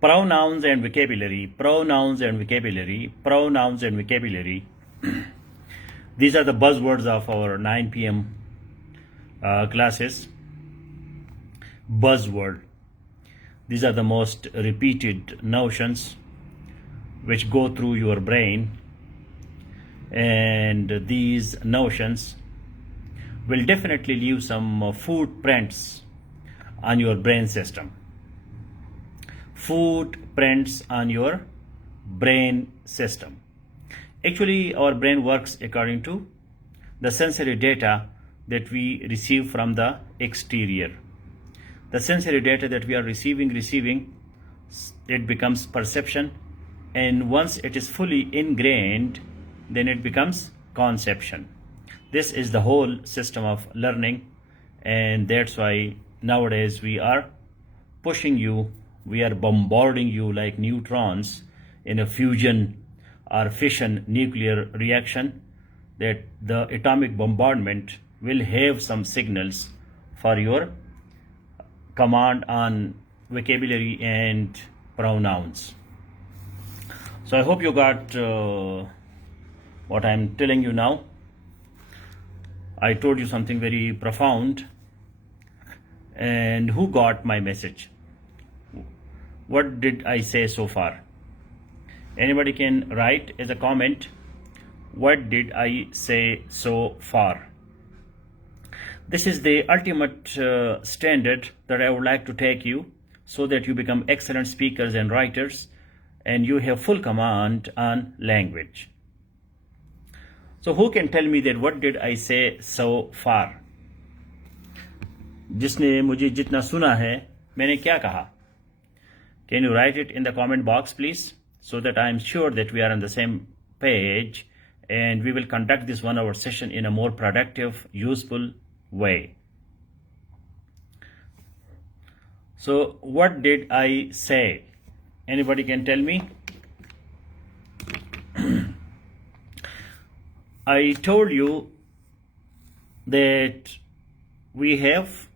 Pronouns and vocabulary, pronouns and vocabulary, pronouns and vocabulary. These are the buzzwords of our 9 p.m. Classes. Buzzword. These are the most repeated notions which go through your brain, and these notions will definitely leave some footprints on your brain system. Footprints on your brain system. Actually, our brain works according to the sensory data that we receive from the exterior. The sensory data that we are receiving, it becomes perception, and once it is fully ingrained, then it becomes conception. This is the whole system of learning, and that's why nowadays we are pushing you, we are bombarding you like neutrons in a fusion or fission nuclear reaction, that the atomic bombardment will have some signals for your command on vocabulary and pronouns. So I hope you got what I'm telling you now. I told you something very profound. And who got my message? What did I say so far? Anybody can write as a comment, what did I say so far? This is the ultimate standard that I would like to take you, so that you become excellent speakers and writers, and you have full command on language. So who can tell me that what did I say so far? जिसने मुझे जितना सुना है, मैंने क्या कहा? Can you write it in the comment box, please, so that I am sure that we are on the same page and we will conduct this 1 hour session in a more productive, useful way. So what did I say? Anybody can tell me? I told you that we have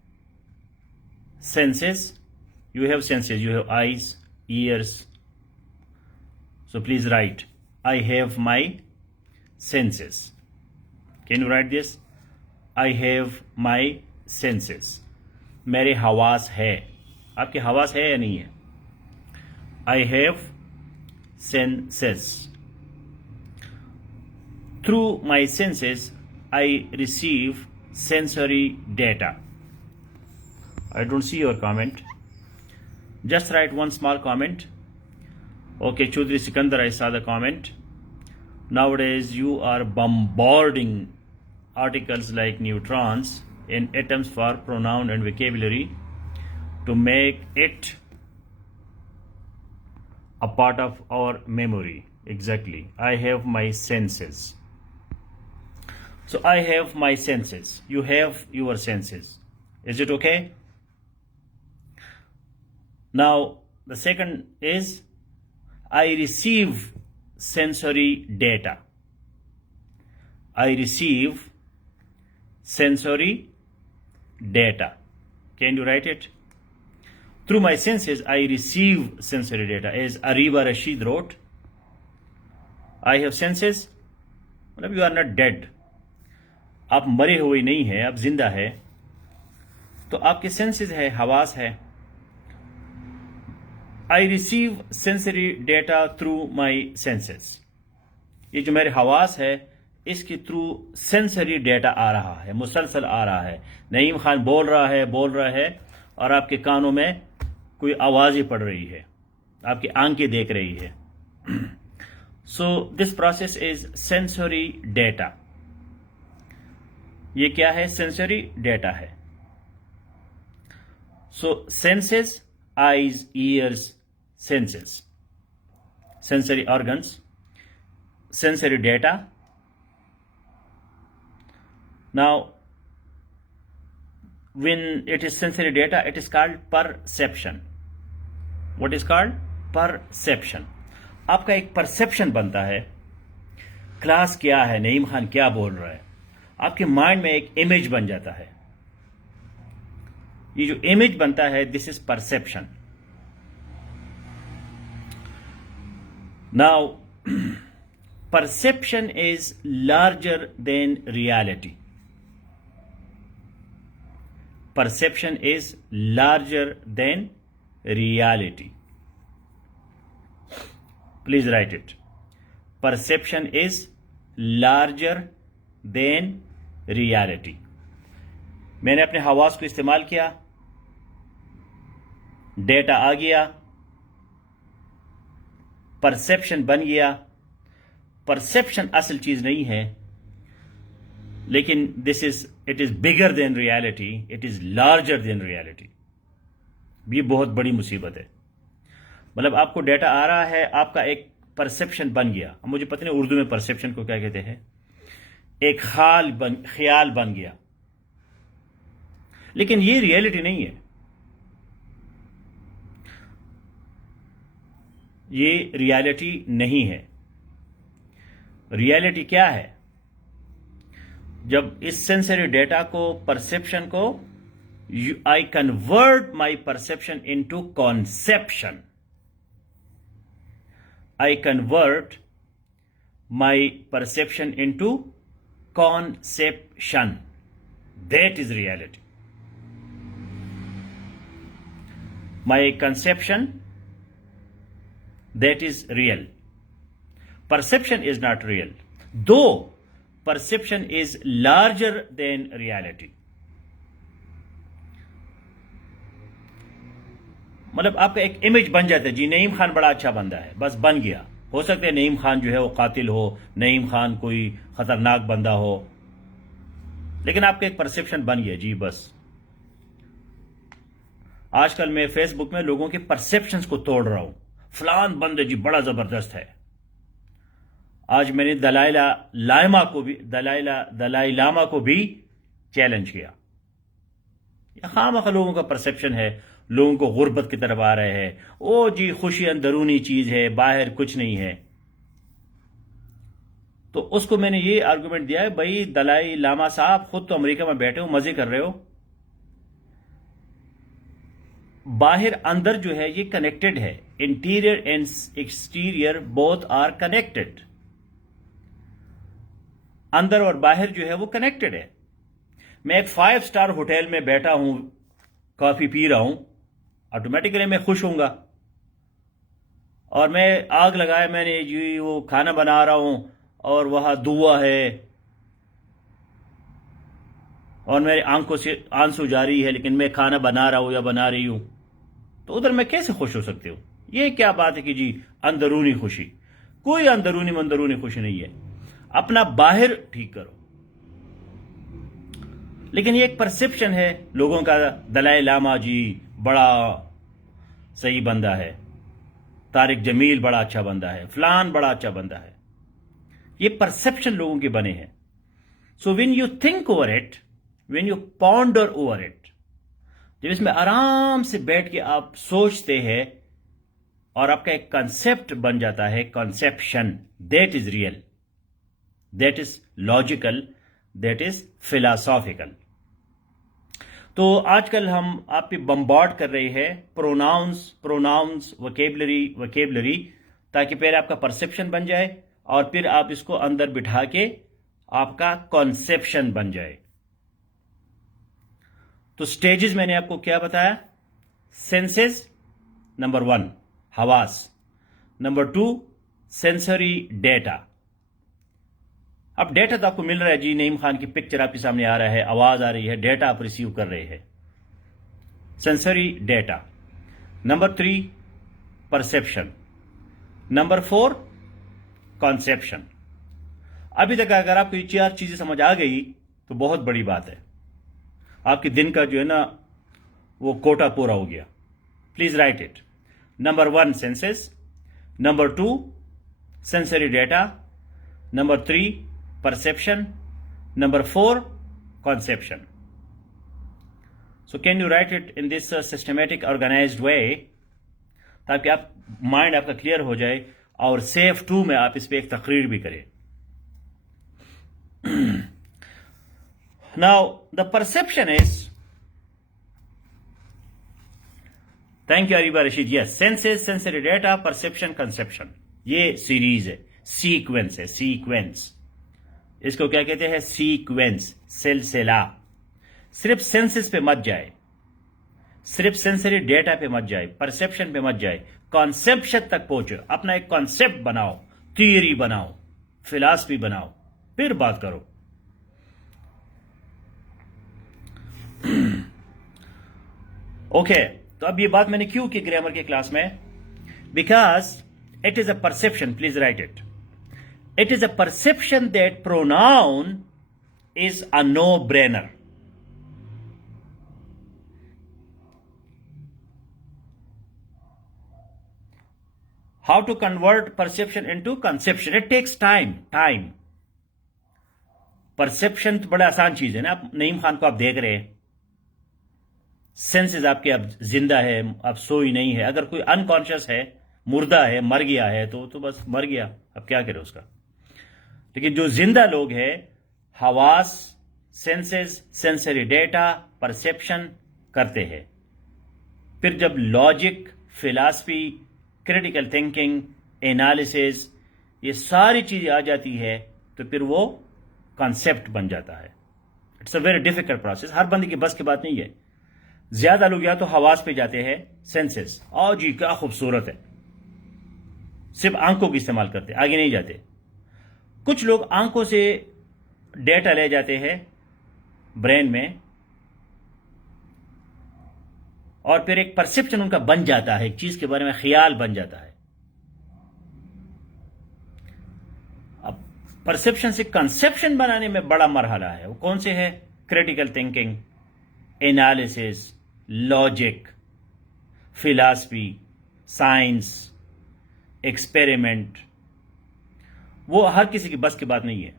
senses. You have senses, you have eyes, ears. So please write, I have my senses. Can you write this? I have my senses. मेरे हवास है. आपके हवास है या नहीं है? I have senses. Through my senses, I receive sensory data. I don't see your comment. Just write one small comment. Okay, Chaudhry Sikandar, I saw the comment. Nowadays, you are bombarding articles like neutrons in atoms for pronoun and vocabulary to make it a part of our memory. Exactly. I have my senses. So I have my senses. You have your senses. Is it okay? Now, the second is I receive sensory data. I receive sensory data. Can you write it? Through my senses, I receive sensory data. As Ariba Rashid wrote, I have senses. मतलब you are not dead. आप मरे हुए नहीं हैं, आप जिंदा है, तो आपके सेंसेस है, हवास है. I receive sensory data through my senses. ये जो मेरे हवास है, इसके थ्रू सेंसरी डेटा आ रहा है, मुसलसल आ रहा है. नईम खान बोल रहा है और आपके कानों में कोई आवाज़ें पड़ रही है, आपकी आंखें देख रही है. So this process is sensory data. ये क्या है? सेंसरी डेटा है. So senses, eyes, ears, senses, sensory organs, sensory data. Now, when it is sensory data, it is called perception. What is called? Perception. आपका एक परसेप्शन बनता है, क्लास क्या है, नईम खान क्या बोल रहा है, आपके माइंड में एक इमेज बन जाता है. ये जो इमेज बनता है, this is perception. Now, perception is larger than reality. Perception is larger than reality. Please write it. Perception is larger than reality. मैंने अपने हवास को इस्तेमाल किया, डेटा आ गया, परसेप्शन बन गया. परसेप्शन असल चीज नहीं है, लेकिन it is bigger than reality, it is larger than reality. ये बहुत बड़ी मुसीबत है. मतलब आपको डेटा आ रहा है, आपका एक परसेप्शन बन गया. मुझे पता नहीं उर्दू में परसेप्शन को क्या कहते हैं. एक ख्याल बन गया, लेकिन ये रियलिटी नहीं है. ये रियलिटी नहीं है. रियलिटी क्या है? जब इस सेंसरी डेटा को, परसेप्शन को, आई convert my perception into conception. I convert my perception into conception. That is reality. My conception, that is real. Perception is not real, though perception is larger than reality. मतलब आपका एक इमेज बन जाता है जी, नईम खान बड़ा अच्छा बंदा है, बस बन गया. हो सकता है नईम खान जो है वो कातिल हो, नईम खान कोई खतरनाक बंदा हो, लेकिन आपका एक परसेप्शन बन गया जी बस. आजकल मैं फेसबुक में लोगों के परसेप्शंस को तोड़ रहा हूं. फलान बंदे जी बड़ा जबरदस्त है. आज मैंने दलाई लामा को भी चैलेंज किया. खामखा लोगों का परसेप्शन है, लोगों को गुर्बत की तरफ आ रहे हैं. ओ जी खुशी अंदरूनी चीज है, बाहर कुछ नहीं है. तो उसको मैंने ये आर्गुमेंट दिया है, भाई दलाई लामा साहब खुद तो अमेरिका में बैठे हो, मजे कर रहे हो. बाहर अंदर जो है ये कनेक्टेड है. Interior and exterior both are connected. अंदर और बाहर जो है वो कनेक्टेड है. मैं एक 5 स्टार होटल में बैठा हूं, कॉफी पी रहा हूं, ऑटोमेटिकली मैं खुश होऊंगा. और मैं आग लगाया, मैंने जी वो खाना बना रहा हूं और वहां धुआं है और मेरी आंखों से आंसू जारी है, लेकिन मैं खाना बना रहा हूं या बना रही हूं, तो उधर मैं कैसे खुश हो सकती हूं? ये क्या बात है कि जी अंदरूनी खुशी? कोई अंदरूनी खुशी नहीं है. अपना बाहर ठीक करो. लेकिन ये एक परसेप्शन है लोगों का, दलाई लामा जी बड़ा सही बंदा है, तारिक जमील बड़ा अच्छा बंदा है, फलान बड़ा अच्छा बंदा है. ये परसेप्शन लोगों के बने हैं. So when you think over it, when you ponder over it, जब इसमें आराम से बैठ के आप सोचते हैं और आपका एक कंसेप्ट बन जाता है, conception, that is real, that is logical, that is philosophical. तो आजकल हम आप पे बम्बार्ड कर रहे हैं प्रोनाउंस, वोकेबलरी, ताकि पहले आपका परसेप्शन बन जाए और फिर आप इसको अंदर बिठा के आपका कॉन्सेप्शन बन जाए. तो स्टेजेस मैंने आपको क्या बताया? सेंसेस, नंबर 1 हवास, नंबर 2 सेंसरी डेटा. अब डेटा तो आपको मिल रहा है जी, नईम खान की पिक्चर आपके सामने आ रहा है, आवाज आ रही है, डेटा आप रिसीव कर रहे हैं. Sensory data. Number 3 perception. Number 4 कॉन्सेप्शन. अभी तक अगर आपको ये 4 चीजें समझ आ गई तो बहुत बड़ी बात है. आपके दिन का जो है ना वो कोटा पूरा हो गया. Please write it. Number 1 senses, number 2 sensory data, number 3 perception, number 4 conception. So can you write it in this systematic organized way, ताकि आप माइंड आपका क्लियर हो जाए और सेफ 2 में आप इस पे एक तकरीर भी करें. Now the perception is, thank you Ariba Rashid, yes, senses, sensory data, perception, conception. ये सीरीज है, सीक्वेंस है, सीक्वेंस। इसको क्या कहते हैं? सीक्वेंस, सिलसिला। सिर्फ सेंसेस पे मत जाए, सिर्फ सेंसरी डेटा पे मत जाए, परसेप्शन पे मत जाए, कॉन्सेप्शन तक पहुंचो। अपना एक कॉन्सेप्ट बनाओ, थियरी बनाओ, फिलॉसफी बनाओ, फिर बात करो। ओके, तो अब ये बात मैंने क्यों की ग्रामर के क्लास में? Because it is a perception, please write it. It is a perception that pronoun is a no-brainer. How to convert perception into conception? It takes time. Perception तो बड़ा आसान चीज है ना। आप नईम खान को आप देख रहे हैं, सेंसेस आपके अब जिंदा है, अब सोई नहीं है। अगर कोई अनकॉन्शियस है, मुर्दा है, मर गया है, तो बस मर गया, अब क्या करे उसका। लेकिन जो जिंदा लोग हैं, हवास, सेंसेस, सेंसरी डेटा, परसेप्शन करते हैं। फिर जब logic, philosophy, critical thinking, analysis, ये सारी चीजें आ जाती है, तो फिर वो कॉन्सेप्ट बन जाता है। It's a very difficult process, हर बंदे की बस की बात नहीं है। ज्यादा लोग या तो हवास पे जाते हैं, सेंसेस, और जी क्या खूबसूरत है, सिर्फ आंखों की इस्तेमाल करते, आगे नहीं जाते। कुछ लोग आंखों से डेटा ले जाते हैं ब्रेन में, और फिर एक परसेप्शन उनका बन जाता है, एक चीज के बारे में ख्याल बन जाता है। अब परसेप्शन से कंसेप्शन बनाने में बड़ा मरहला है। वो कौन से है? Critical thinking, analysis, logic, philosophy, science, experiment. वो हर किसी की बस की बात नहीं है।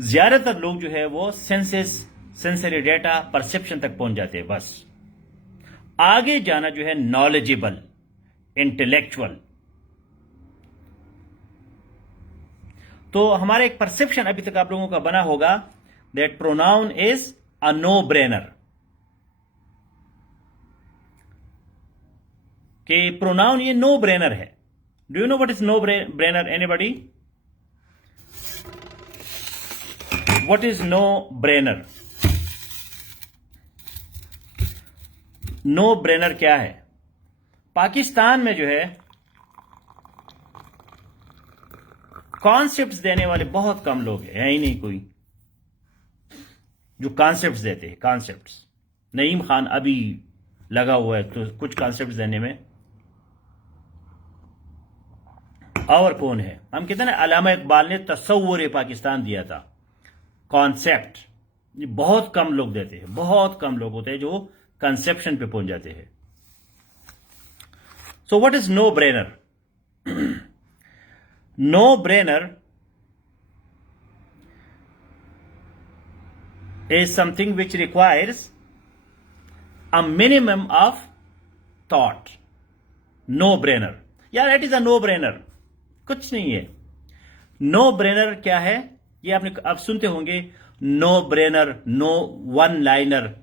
ज्यादातर लोग जो है वो सेंसेस, सेंसरी डेटा, परसेप्शन तक पहुंच जाते हैं बस। आगे जाना जो है नॉलेजेबल, इंटेलेक्चुअल। तो हमारा एक परसेप्शन अभी तक आप लोगों का बना होगा that pronoun is a no brainer, कि प्रोनाउन ये नो ब्रेनर है। Do you know what is no brainer? Anybody? What is no brainer? No brainer क्या है? पाकिस्तान में जो है कॉन्सेप्ट्स देने वाले बहुत कम लोग हैं, है ही नहीं कोई जो कॉन्सेप्ट्स देते हैं। कॉन्सेप्ट्स नईम खान अभी लगा हुआ है तो कुछ कॉन्सेप्ट्स देने में। और कौन है? हम कहते हैं ना, अल्लामा इकबाल ने तसव्वुर पाकिस्तान दिया था, कॉन्सेप्ट। ये बहुत कम लोग देते हैं, बहुत कम लोग होते हैं जो कंसेप्शन पे पहुंच जाते हैं। So what is no brainer? No brainer is something which requires a minimum of thought. No brainer. यार, it is a no brainer. कुछ नहीं है। नो ब्रेनर क्या है? ये आपने आप सुनते होंगे, no brainer, no one liner.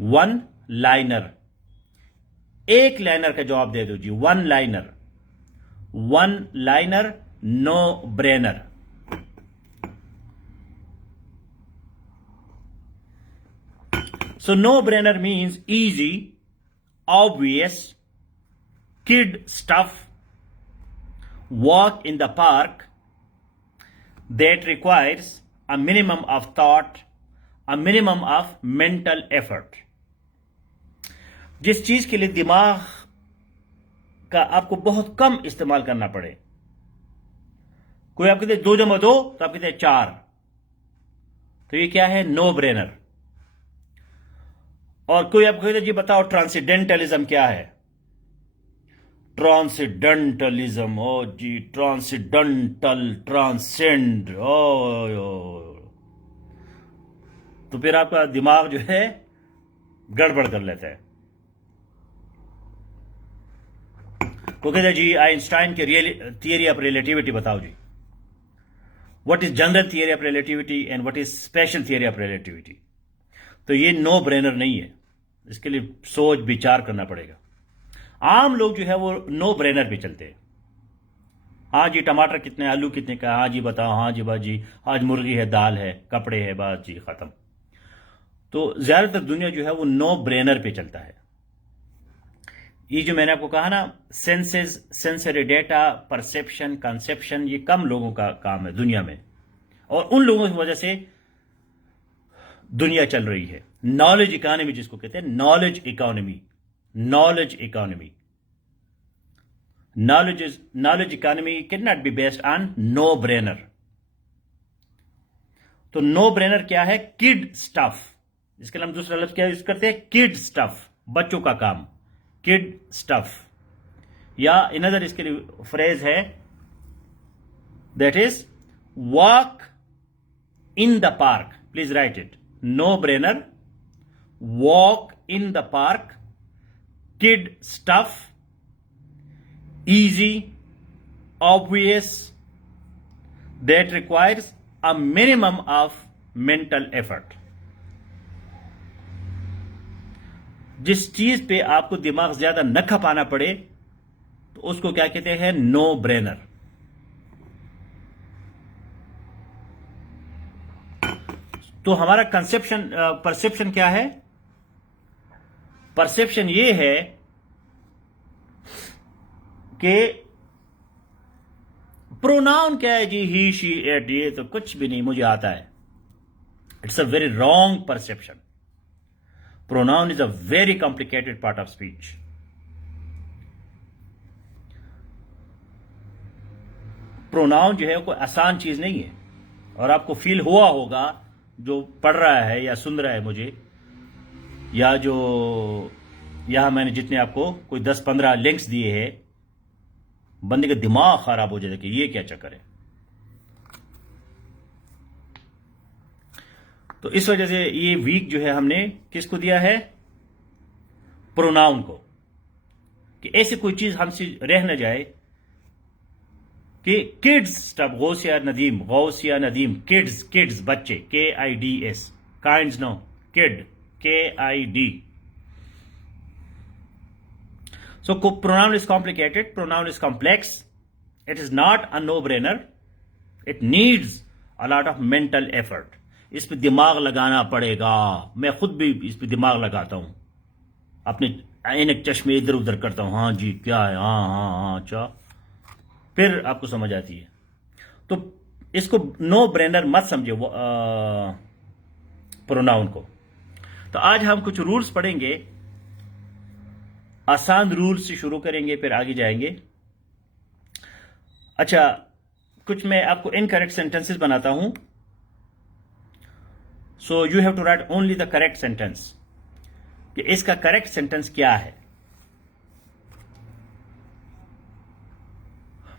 One liner, एक लाइनर का जवाब दे दो जी, one liner. One liner, no brainer. So no-brainer means easy, obvious, kid stuff, walk in the park that requires a minimum of thought, a minimum of mental effort. जिस चीज के लिए दिमाग का आपको बहुत कम इस्तेमाल करना पड़े। कोई आप कहते 2 + 2 तो आप कहते 4, तो ये क्या है? No brainer. और कोई आपको कहते जी बताओ ट्रांसेंडेंटलिज्म क्या है? ट्रांसेंडेंटलिज्म, ओ जी, ट्रांसेंडेंटल, ट्रांसेंड, ओ। तो फिर आपका दिमाग जो है गड़बड़ कर लेता है। को कहते जी आइंस्टाइन के थियरी ऑफ रिलेटिविटी बताओ जी। What is general theory of relativity and what is special theory of relativity? तो ये नो ब्रेनर नहीं है, इसके लिए सोच विचार करना पड़ेगा। आम लोग जो है वो नो ब्रेनर पे चलते हैं। हाँ जी टमाटर कितने, आलू कितने का, हाँ जी बताओ, हाँ जी बाजी, आज मुर्गी है, दाल है, कपड़े है, बात जी खत्म। तो ज्यादातर दुनिया जो है वो नो ब्रेनर पे चलता है। ये जो मैंने आपको कहा ना, senses, sensory data, perception, conception, ये कम लोगों का काम है दुनिया में, और उन लोगों की वजह से दुनिया चल रही है। नॉलेज इकोनॉमी जिसको कहते हैं, knowledge economy, knowledge economy, knowledge economy cannot be based on no brainer। तो नो ब्रेनर क्या है? Kid stuff. इसके लिए हम दूसरा लफ्ज क्या यूज करते हैं? किड स्टफ, बच्चों का काम, किड स्टफ। या इन अदर इसके लिए फ्रेज है that is walk in the park. Please write it, no brainer, walk in the park, kid stuff, easy, obvious, that requires a minimum of mental effort। जिस चीज पे आपको दिमाग ज्यादा न खपाना पड़े तो उसको क्या कहते हैं? No brainer. तो हमारा कंसेप्शन, परसेप्शन क्या है? परसेप्शन ये है कि प्रोनाउन क्या है जी, ही शी इट, ये तो कुछ भी नहीं मुझे आता है। It's a very wrong perception. Pronoun is a very complicated part of speech. Pronoun जो है कोई आसान चीज नहीं है, और आपको फील हुआ होगा जो पढ़ रहा है या सुन रहा है मुझे, या जो यहां मैंने जितने आपको कोई 10-15 लिंक्स दिए हैं, बंदे का दिमाग खराब हो जाता है कि ये क्या चक्कर है। तो इस वजह से ये वीक जो है हमने किसको दिया है? प्रोनाउन को, कि ऐसी कोई चीज हमसे रह न जाए कि kids stuff, Gausia Nadeem, Gausia Nadeem, kids, kids बच्चे, KIDS, kinds no, kid, KID। So pronoun is complicated, pronoun is complex, it is not a no-brainer, it needs a lot of mental effort। इस पे दिमाग लगाना पड़ेगा। मैं खुद भी इस पे दिमाग लगाता हूं, अपने ऐनक चश्मे इधर उधर करता हूं, हाँ जी क्या है, हाँ हाँ हाँ अच्छा, फिर आपको समझ आती है। तो इसको नो ब्रेनर मत समझे प्रोनाउन को। तो आज हम कुछ रूल्स पढ़ेंगे, आसान रूल्स से शुरू करेंगे, फिर आगे जाएंगे। अच्छा, कुछ मैं आपको इनकरेक्ट सेंटेंसेस बनाता हूं, so you have to write only the correct sentence, कि इसका करेक्ट सेंटेंस क्या है।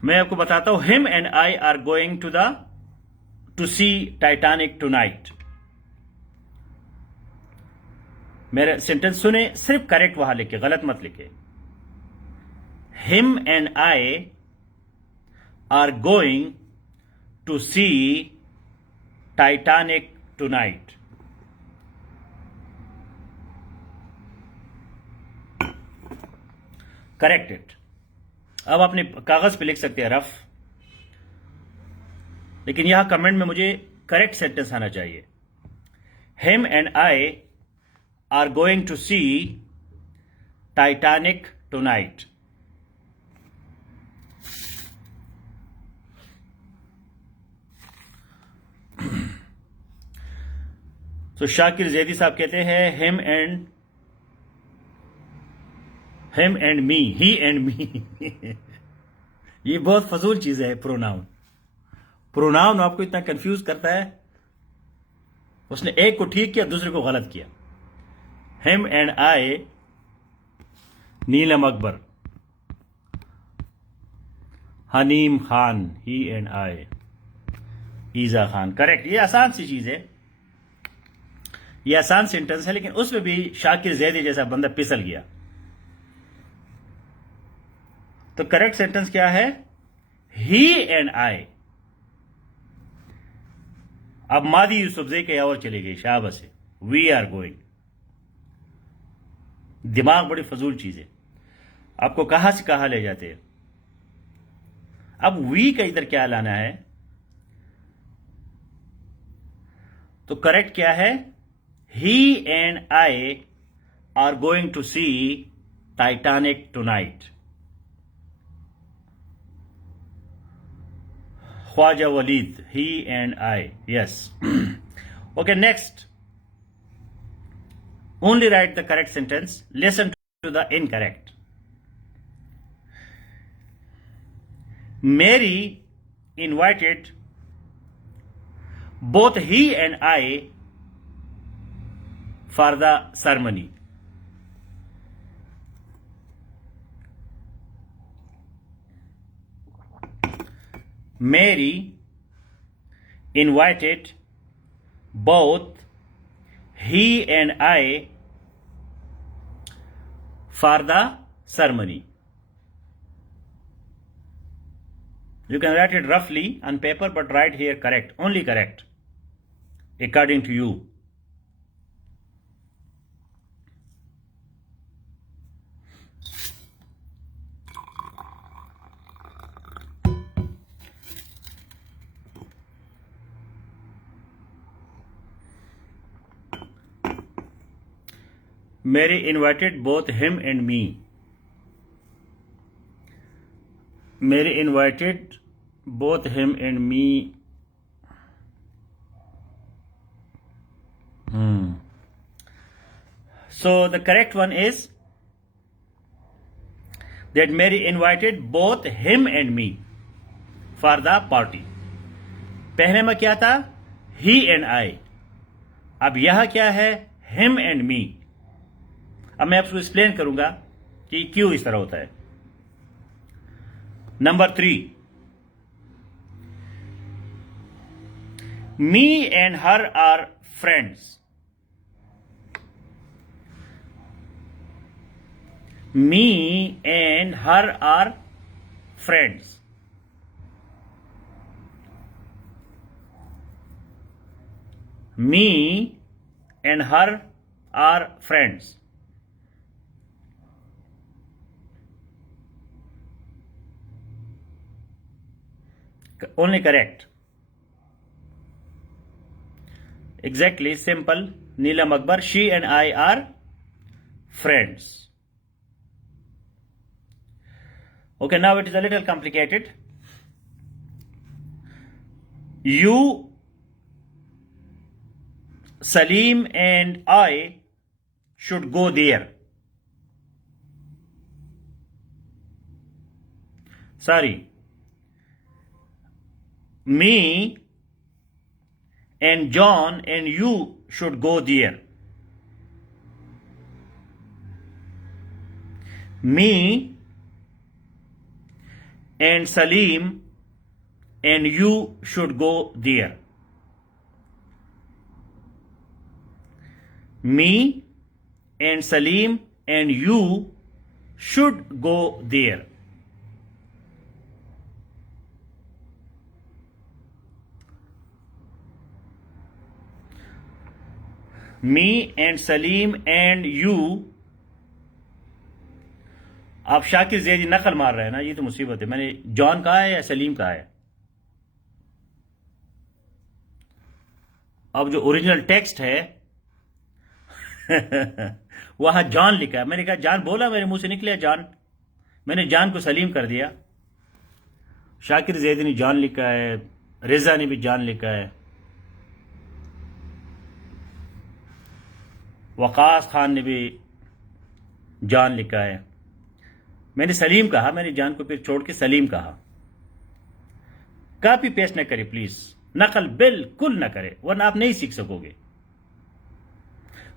मैं आपको बताता हूं, him and I are going to see Titanic tonight. मेरा सेंटेंस सुने, सिर्फ करेक्ट वहां लिखे, गलत मत लिखे। Him and I are going to see Titanic tonight. Correct it. अब अपने कागज पे लिख सकते हैं रफ, लेकिन यहां कमेंट में मुझे करेक्ट सेंटेंस आना चाहिए। Him and I are going to see Titanic tonight। तो शाकिर जैदी साहब कहते हैं him and me, he and me. ये बहुत फजूल चीज है प्रोनाउन। प्रोनाउन आपको इतना कंफ्यूज करता है, उसने एक को ठीक किया, दूसरे को गलत किया। Him and I, Neelam Akbar, Haneem Khan, he and I, Iza Khan. Correct. ये आसान सी चीज है, ये आसान सेंटेंस है, लेकिन उसमें भी शाकिर जैदी जैसा बंदा पिसल गया। तो करेक्ट सेंटेंस क्या है? ही एंड आई। अब मादी यूसुफजई के और चली गई, शाबाश है, वी आर गोइंग। दिमाग बड़ी फजूल चीज है। आपको कहां से कहां ले जाते हैं। अब वी का इधर क्या लाना है, तो करेक्ट क्या है, he and I are going to see Titanic tonight. Khwaja Waleed, he and I, yes. Okay, next, only write the correct sentence, listen to the incorrect. Mary invited both he and I for the ceremony. Mary invited both he and I for the ceremony. You can write it roughly on paper, but write here correct, only correct, according to you. Mary invited both him and me. Mary invited both him and me. So the correct one is that Mary invited both him and me for the party. पहले में क्या था, he and I. अब यह क्या है, him and me. अब मैं आपको एक्सप्लेन करूंगा कि क्यों इस तरह होता है। Number 3, me and her are friends. Me and her are friends. Me and her are friends. Only correct. Exactly, simple. Neelam Akbar, she and I are friends. Okay, now it is a little complicated. You, Salim and I should go there. Sorry. Me and John and you should go there. Me and Salim and you should go there. Me and Salim and you should go there. Me and Salim and you. आप शाकिर ज़ैदी नकल मार रहे हैं ना, ये तो मुसीबत है। मैंने जॉन कहा है या सलीम कहा है? अब जो ओरिजिनल टेक्स्ट है वहां जॉन लिखा है। मैंने कहा जॉन बोला, मेरे मुंह से निकले जॉन, मैंने जॉन को सलीम कर दिया। शाकिर ज़ैदी ने जॉन लिखा है, रिजा ने भी जॉन लिखा है, वकास खान ने भी जान लिखा है। मैंने सलीम कहा, मैंने जान को फिर छोड़ के सलीम कहा। कॉपी पेस्ट न करे प्लीज, नकल बिल्कुल न करे, वरना आप नहीं सीख सकोगे।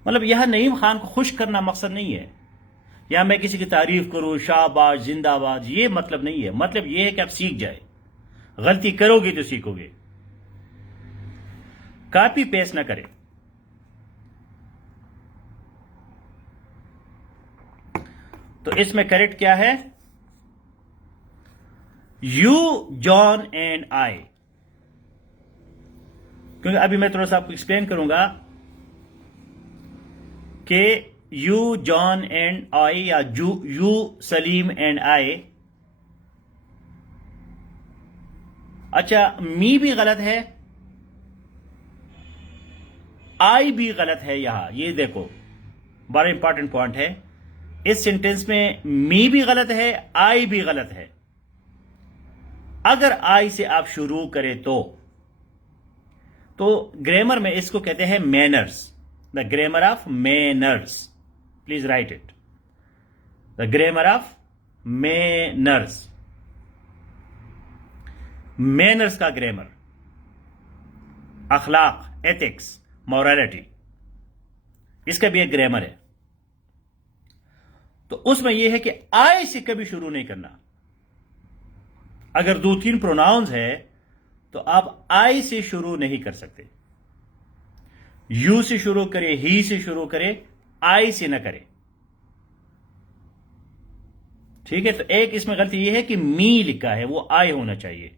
मतलब यह नईम खान को खुश करना मकसद नहीं है, या मैं किसी की तारीफ करूं, शाबाश जिंदाबाद, ये मतलब नहीं है। मतलब यह है कि आप सीख जाए, गलती करोगे तो सीखोगे। कॉपी पेस्ट न करें। तो इसमें करेक्ट क्या है, यू, जॉन एंड आई। क्योंकि अभी मैं थोड़ा सा आपको एक्सप्लेन करूंगा कि यू जॉन एंड आई या यू सलीम एंड आई। अच्छा, मी भी गलत है, आई भी गलत है। यहां ये देखो, बड़ा इंपॉर्टेंट पॉइंट है। इस सेंटेंस में मी भी गलत है, आई भी गलत है। अगर आई से आप शुरू करें तो ग्रामर में इसको कहते हैं manners, the grammar of manners. Please write it, the grammar of manners. Manners का ग्रामर, अखलाक, एथिक्स, मोरालिटी, इसका भी एक ग्रामर है। तो उसमें यह है कि आई से कभी शुरू नहीं करना। अगर 2-3 प्रोनाउंस है तो आप आई से शुरू नहीं कर सकते। यू से शुरू करें, ही से शुरू करें, आई से ना करें। ठीक है, तो एक इसमें गलती यह है कि मी लिखा है, वो आई होना चाहिए।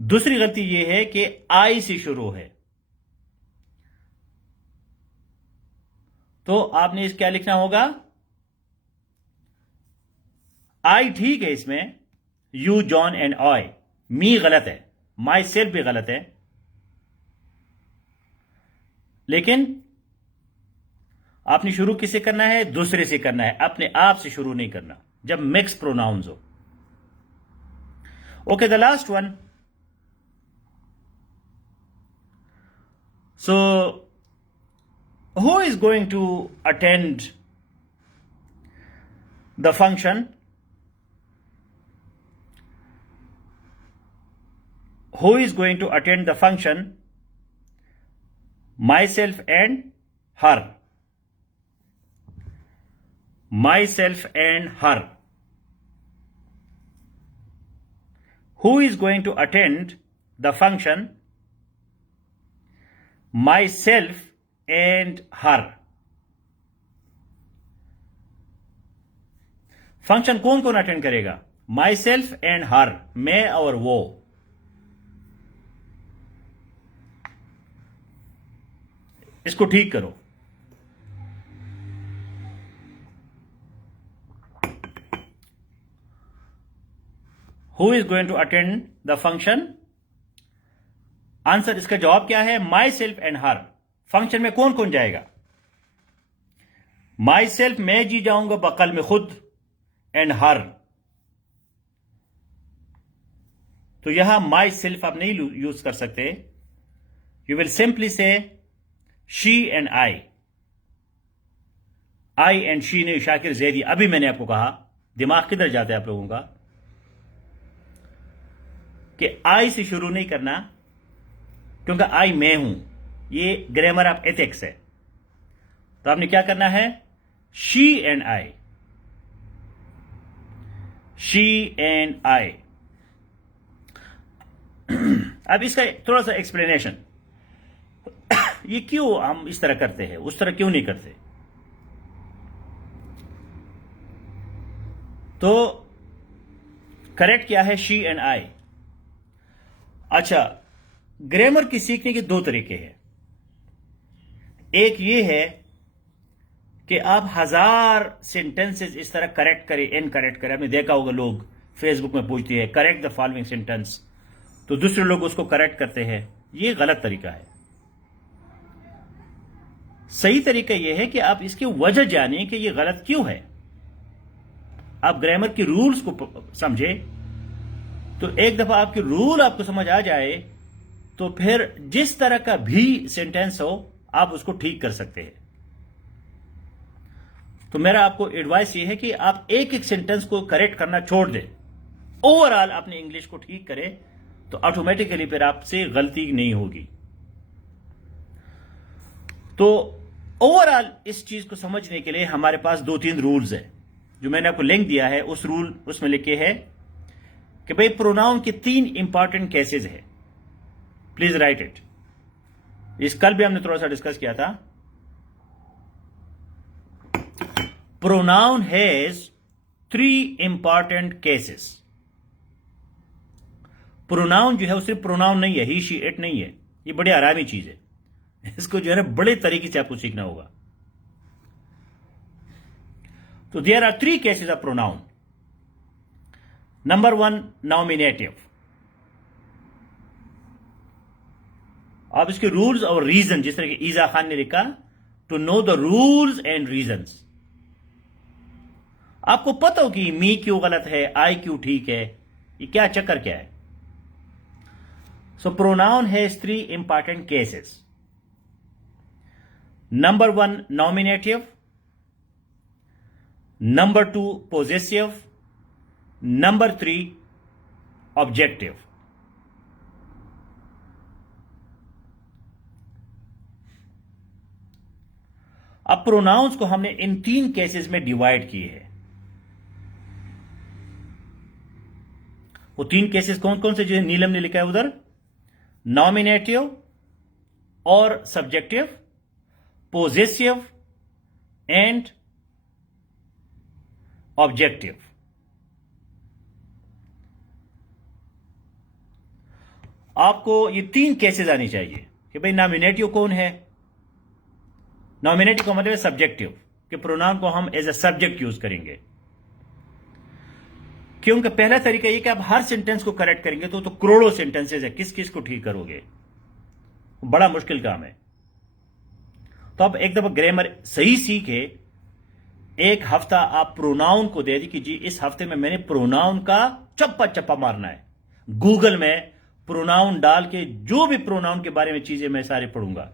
दूसरी गलती यह है कि आई से शुरू है, तो आपने इस क्या लिखना होगा? आई ठीक है इसमें, यू जॉन एंड आई। मी गलत है, माई सेल्फ भी गलत है, लेकिन आपने शुरू किससे करना है? दूसरे से करना है, अपने आप से शुरू नहीं करना जब मिक्स प्रोनाउंस हो। Okay, the last one. So who is going to attend the function? Who is going to attend the function? Myself and her. Myself and her. Who is going to attend the function? Myself and her. Function कौन कौन अटेंड करेगा? My self and हर, मैं और वो। इसको ठीक करो। Who is going to attend the function? Answer, इसका जवाब क्या है? Myself and her. Function में कौन कौन जाएगा? माई सेल्फ, मैं जी जाऊंगा बकल में खुद, एंड हर। तो यहां माई सेल्फ आप नहीं यूज कर सकते। यू विल सिंपली से she and I. I and she ने शाकिर जैदी, अभी मैंने आपको कहा, दिमाग किधर जाता है आप लोगों का, कि आई से शुरू नहीं करना, क्योंकि आई मैं हूं। ये ग्रामर ऑफ एथिक्स है। तो आपने क्या करना है? She and I, she and I. अब इसका थोड़ा सा एक्सप्लेनेशन, ये क्यों हम इस तरह करते हैं, उस तरह क्यों नहीं करते? तो करेक्ट क्या है? She and I. अच्छा, ग्रामर की सीखने के 2 तरीके हैं। एक ये है कि आप 1000 सेंटेंसेस इस तरह करेक्ट करें, इनकरेक्ट करें। आपने देखा होगा लोग फेसबुक में पूछते हैं करेक्ट द फॉलोइंग सेंटेंस, तो दूसरे लोग उसको करेक्ट करते हैं। ये गलत तरीका है। सही तरीका यह है कि आप इसकी वजह जानिए कि यह गलत क्यों है। आप ग्रामर की रूल्स को समझे, तो एक दफा आपके रूल आपको समझ आ जाए तो फिर जिस तरह का भी सेंटेंस हो आप उसको ठीक कर सकते हैं। तो मेरा आपको एडवाइस ये है कि आप एक एक सेंटेंस को करेक्ट करना छोड़ दें, ओवरऑल अपनी इंग्लिश को ठीक करें, तो ऑटोमेटिकली फिर आपसे गलती नहीं होगी। तो ओवरऑल इस चीज को समझने के लिए हमारे पास 2-3 रूल्स है, जो मैंने आपको लिंक दिया है। उस रूल उसमें लिखे है कि भाई प्रोनाउन के 3 इंपॉर्टेंट केसेस है। Please write it. इस कल भी हमने थोड़ा सा डिस्कस किया था। Pronoun has 3 important cases. Pronoun जो है वो सिर्फ प्रोनाउन नहीं है, ही शी इट नहीं है। ये बड़ी आरामी चीज है, इसको जो है ना बड़े तरीके से आपको सीखना होगा। So there are three cases of pronoun. Number one, nominative. आप इसके रूल्स और रीजन, जिस तरह की ईजा खान ने लिखा, to know the rules and reasons. आपको पता हो कि मी क्यों गलत है, आई क्यों ठीक है, ये क्या चक्कर क्या है. So pronoun has three important cases. Number one, nominative. Number two, possessive. Number three, objective. अब प्रोनाउंस को हमने इन तीन केसेस में डिवाइड किए हैं. वो तीन केसेस कौन कौन से जो नीलम ने लिखा है उधर? नॉमिनेटिव और सब्जेक्टिव, पोजेसिव एंड ऑब्जेक्टिव. आपको ये तीन केसेस आनी चाहिए कि भाई नॉमिनेटिव कौन है. नॉमिनेटिव का मतलब है सब्जेक्टिव, कि प्रोनाउन को हम एज ए सब्जेक्ट यूज करेंगे. क्योंकि पहला तरीका ये कि आप हर सेंटेंस को करेक्ट करेंगे तो करोड़ों सेंटेंसेस है, किस किस को ठीक करोगे, बड़ा मुश्किल काम है. तो आप एक दफा ग्रामर सही सीखे, एक हफ्ता आप प्रोनाउन को दे दी कि जी इस हफ्ते में मैंने प्रोनाउन का चप्पा चप्पा मारना है. गूगल में प्रोनाउन डाल के जो भी प्रोनाउन के बारे में चीजें मैं सारे पढ़ूंगा.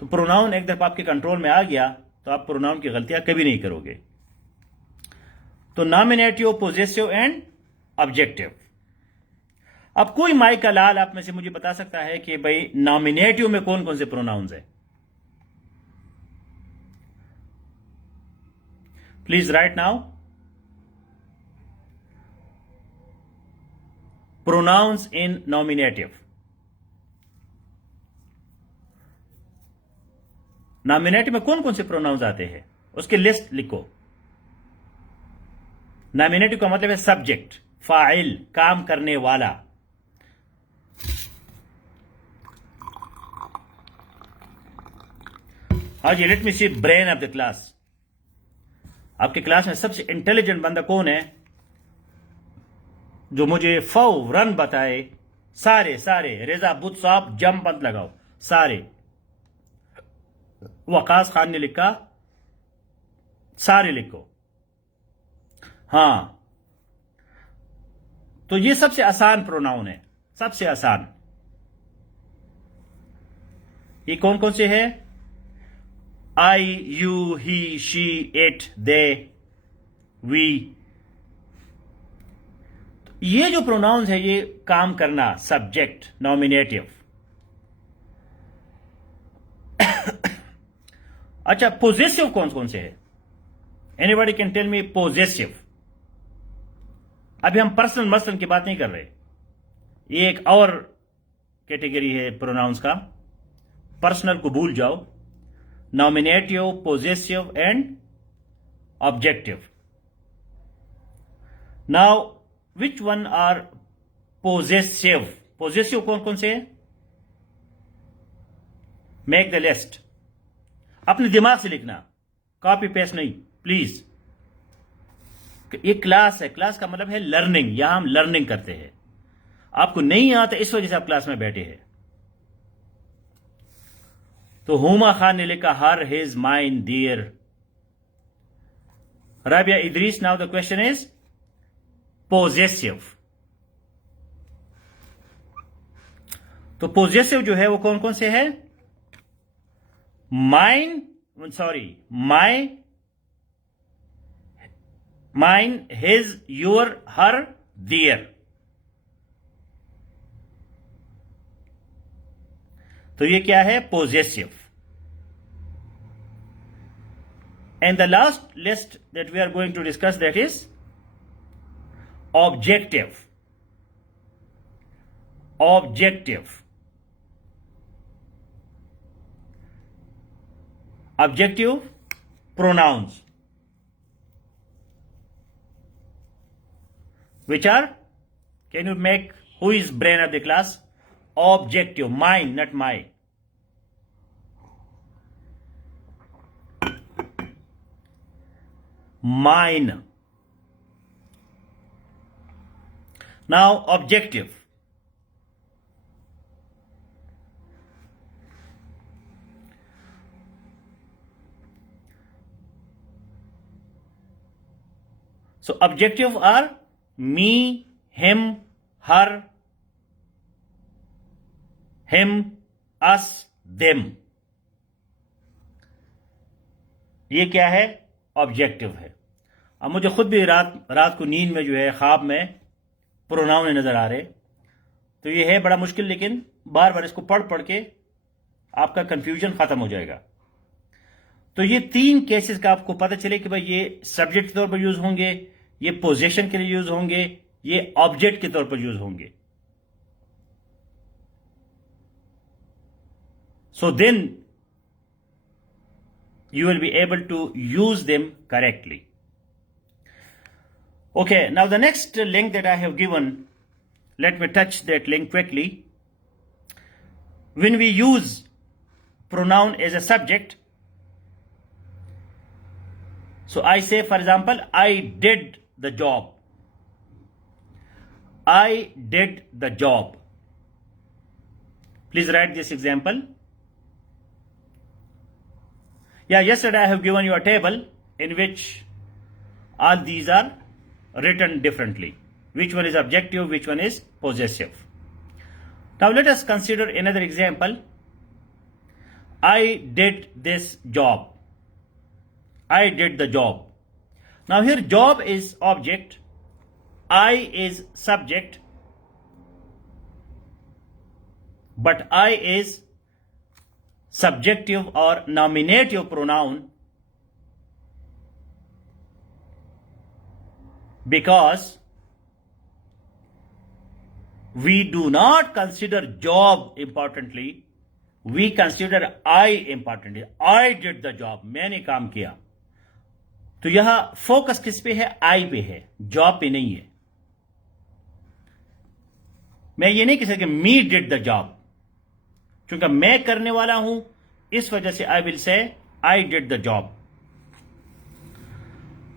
तो प्रोनाउन एक दफा आपके कंट्रोल में आ गया तो आप प्रोनाउन की गलतियां कभी नहीं करोगे. तो नॉमिनेटिव, पोजेसिव एंड ऑब्जेक्टिव. अब कोई माई का लाल आप में से मुझे बता सकता है कि भाई नॉमिनेटिव में कौन कौन से प्रोनाउंस है? Please write now. Pronouns in nominative. Nominative में कौन कौन से प्रोनाउंस आते हैं उसकी लिस्ट लिखो. नॉमिनेटिव का मतलब है सब्जेक्ट, फाइल, काम करने वाला. आज let me see brain of the class. आपके क्लास में सबसे इंटेलिजेंट बंदा कौन है जो मुझे फौरन बताए? सारे सारे रेजा बुत साहब जंप मत लगाओ, सारे. वकास खान ने लिखा, सारे लिखो. हां, तो ये सबसे आसान प्रोनाउन है, सबसे आसान. ये कौन कौन से है? I, you, he, she, it, they, we. ये जो प्रोनाउंस है ये काम करना, सब्जेक्ट, नॉमिनेटिव. अच्छा, पोजेसिव कौन कौन से है? Anybody can tell me possessive. अभी हम पर्सनल मसलन की बात नहीं कर रहे, ये एक और कैटेगरी है प्रोनाउंस का. पर्सनल को भूल जाओ. Nominative, possessive and objective. Now which one are possessive? Possessive कौन कौन से है? Make the list. अपने दिमाग से लिखना, कॉपी पेस्ट नहीं प्लीज. ये क्लास है, क्लास का मतलब है लर्निंग. यहां हम लर्निंग करते हैं. आपको नहीं आता इस वजह से आप क्लास में बैठे हैं. तो हुमा खान ने लिखा her his mind dear. Rabia Idris, now the question is possessive. तो पोजेसिव जो है वो कौन कौन से है? Mine, sorry, my, mine, his, your, her, their. तो ये क्या है? Possessive. And the last list that we are going to discuss, that is objective. Objective. Objective pronouns, which are, can you make, who is brain of the class? Objective, mine, not my. mine. Now objective. So objective are me, him, her, him, us, them. ये क्या है? ऑब्जेक्टिव है। अब मुझे खुद भी रात को नींद में जो है ख्वाब में प्रोनाउन नजर आ रहे, तो ये है बड़ा मुश्किल, लेकिन बार बार इसको पढ़ पढ़ के आपका कंफ्यूजन खत्म हो जाएगा। तो ये 3 केसेस का आपको पता चले कि भाई ये सब्जेक्ट के तौर पर यूज होंगे, ये पोजीशन के लिए यूज होंगे, ये ऑब्जेक्ट के तौर पर यूज होंगे। So then you will be able to use them correctly. Okay, now the next link that I have given, let me touch that link quickly. When we use pronoun as a subject, so I say, for example, I did the job. I did the job. Please write this example. Yeah, yesterday I have given you a table in which all these are written differently. Which one is objective, which one is possessive. Now let us consider another example. I did this job. I did the job. Now here job is object, I is subject, but I is subjective or nominative pronoun because we do not consider job importantly, we consider I importantly. I did the job, मैंने काम किया। तो यह फोकस किस पे है? I पे है, जॉब पे नहीं है। मैं ये नहीं कह सकता मी डिड द जॉब, क्योंकि मैं करने वाला हूं, इस वजह से I will say I did the job.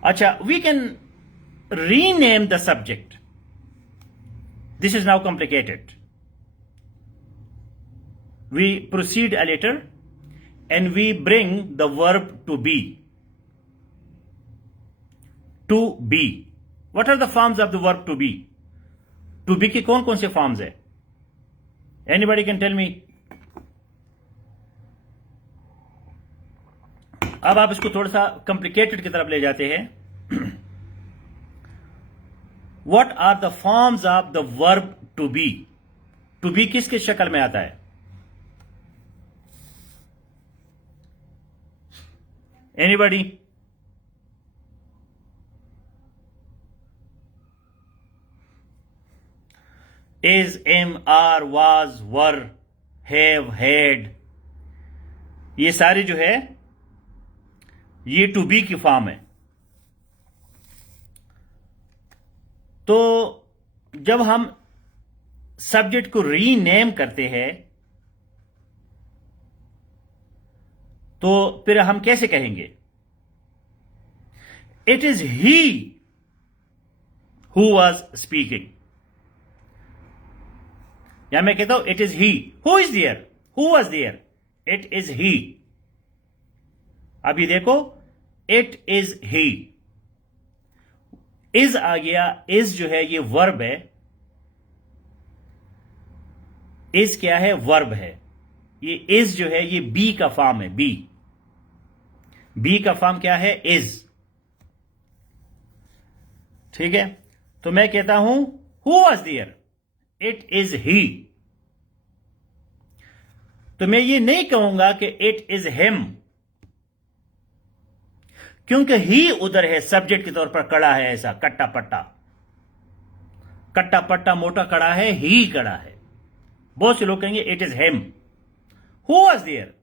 अच्छा, we can rename the subject. This is now complicated. We proceed a letter and we bring the verb to be. To be, what are the forms of the verb to be? To be के कौन कौन से forms है? Anybody can tell me? अब आप इसको थोड़ा सा कॉम्प्लिकेटेड की तरफ ले जाते हैं। What are the forms of the verb to be? To be किस किस शक्ल में आता है? Anybody? Is, am, are, was, were, have, had, ये सारे जो है ये टू बी की फॉर्म है। तो जब हम सब्जेक्ट को रीनेम करते हैं तो फिर हम कैसे कहेंगे? It is he who was speaking, या मैं कहता हूं it is he. Who is there? Who was there? It is he. अभी देखो, इट इज ही, इज आ गया। इज जो है ये वर्ब है। इज क्या है? वर्ब है। ये इज जो है ये बी का फॉर्म है। बी, बी का फॉर्म क्या है? इज। ठीक है, तो मैं कहता हूं who was there? It is he. तो मैं ये नहीं कहूंगा कि इट इज हिम, क्योंकि ही उधर है, सब्जेक्ट के तौर पर कड़ा है, ऐसा कट्टा पट्टा, कट्टा पट्टा मोटा कड़ा है, ही कड़ा है। बहुत से लोग कहेंगे it is him. Who was there?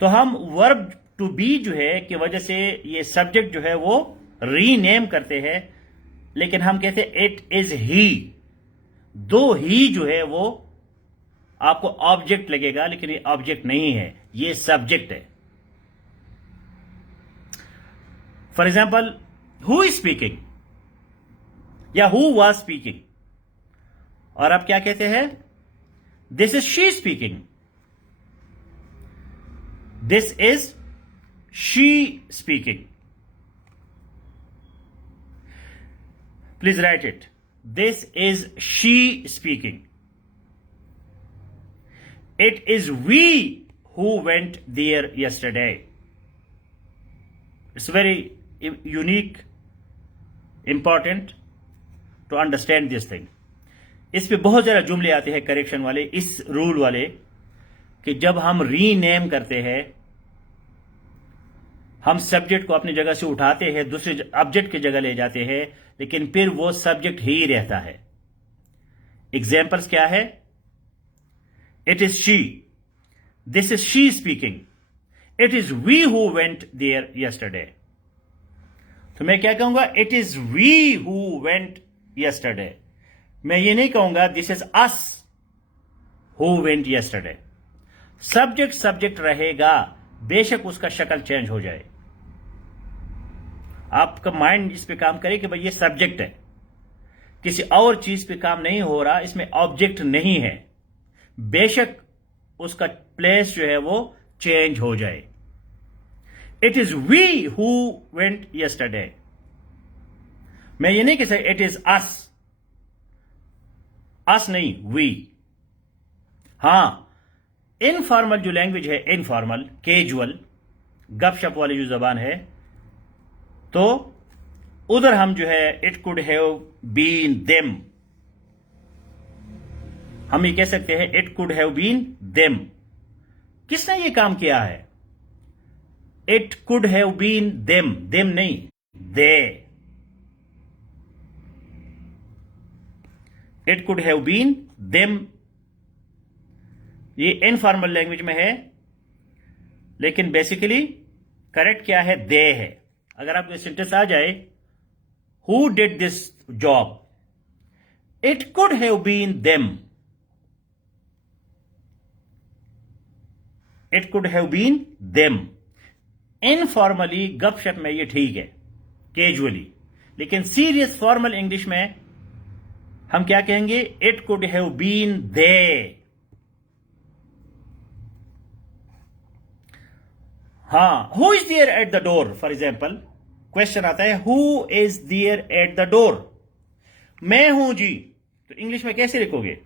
तो हम वर्ब टू बी जो है की वजह से ये सब्जेक्ट जो है वो रीनेम करते हैं, लेकिन हम कहते हैं इट इज ही। दो ही जो है वो आपको ऑब्जेक्ट लगेगा, लेकिन ये ऑब्जेक्ट नहीं है, ये सब्जेक्ट है। For example, who is speaking या हु वाज स्पीकिंग, और आप क्या कहते हैं? This is she speaking, this is she speaking. Please write it. This is she speaking. It is we who went there yesterday. It's very unique, important to understand this thing. इस पे बहुत ज़्यादा जुमले आते हैं करेक्शन वाले, इस रूल वाले, कि जब हम रीनेम करते हैं, हम सब्जेक्ट को अपनी जगह से उठाते हैं, दूसरे ऑब्जेक्ट की जगह ले जाते हैं, लेकिन फिर वो सब्जेक्ट ही रहता है. एग्जाम्पल्स क्या है? It is she, this is she speaking, it is we who went there yesterday. तो मैं क्या कहूंगा? It is we who went yesterday. मैं ये नहीं कहूंगा this is us who went yesterday. Subject subject रहेगा, बेशक उसका शक्ल चेंज हो जाए. आपका माइंड इस पे काम करे कि भाई ये सब्जेक्ट है, किसी और चीज पे काम नहीं हो रहा, इसमें ऑब्जेक्ट नहीं है, बेशक उसका प्लेस जो है वो चेंज हो जाए. It is we who went yesterday. मैं ये नहीं कह सकता इट इज अस, अस नहीं, वी. हां, इनफॉर्मल जो लैंग्वेज है, इनफॉर्मल, कैजुअल, गपशप वाली जो जबान है, तो उधर हम जो है it could have been them, हम ये कह सकते हैं it could have been them. किसने ये काम किया है? It could have been them, them नहीं, they. It could have been them. ये इनफॉर्मल लैंग्वेज में है, लेकिन बेसिकली करेक्ट क्या है? दे है. अगर आपको सेंटेंस आ जाए, who did this job, it could have been them, it could have been them. Informally गपशप में ये ठीक है, कैजुअली, लेकिन सीरियस फॉर्मल इंग्लिश में हम क्या कहेंगे? It could have been they. हाँ, who is there at the door, for example question आता है, who is there at the door. मैं हूं जी, तो इंग्लिश में कैसे लिखोगे?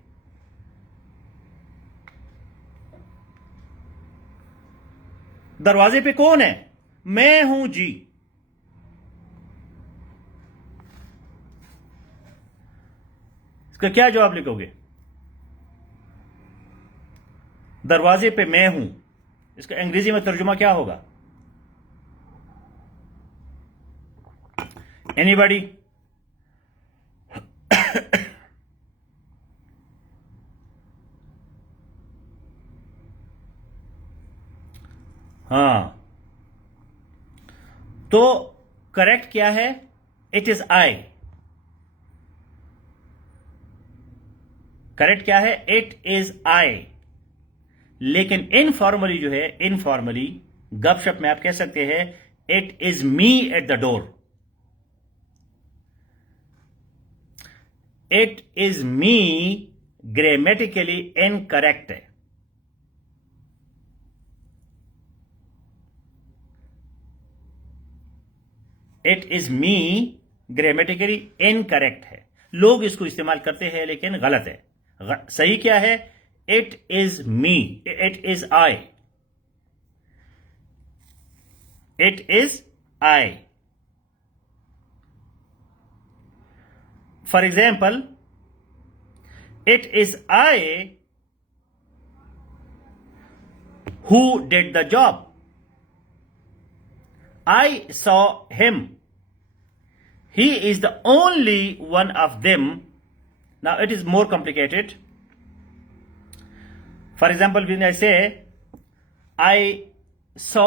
दरवाजे पे कौन है? मैं हूं जी. इसका क्या जवाब लिखोगे? दरवाजे पे मैं हूं, इसका अंग्रेजी में तर्जुमा क्या होगा? एनीबॉडी? हाँ, तो करेक्ट क्या है? इट इज आई. करेक्ट क्या है? इट इज आई. लेकिन इनफॉर्मली जो है, इनफॉर्मली गपशप में आप कह सकते हैं it is me at the door. It is me grammatically incorrect है. It is me grammatically incorrect है. लोग इसको इस्तेमाल करते हैं, लेकिन गलत है. सही क्या है? It is me, it is I, it is I. For example, it is I who did the job. I saw him. He is the only one of them. Now it is more complicated. For example, when I say I saw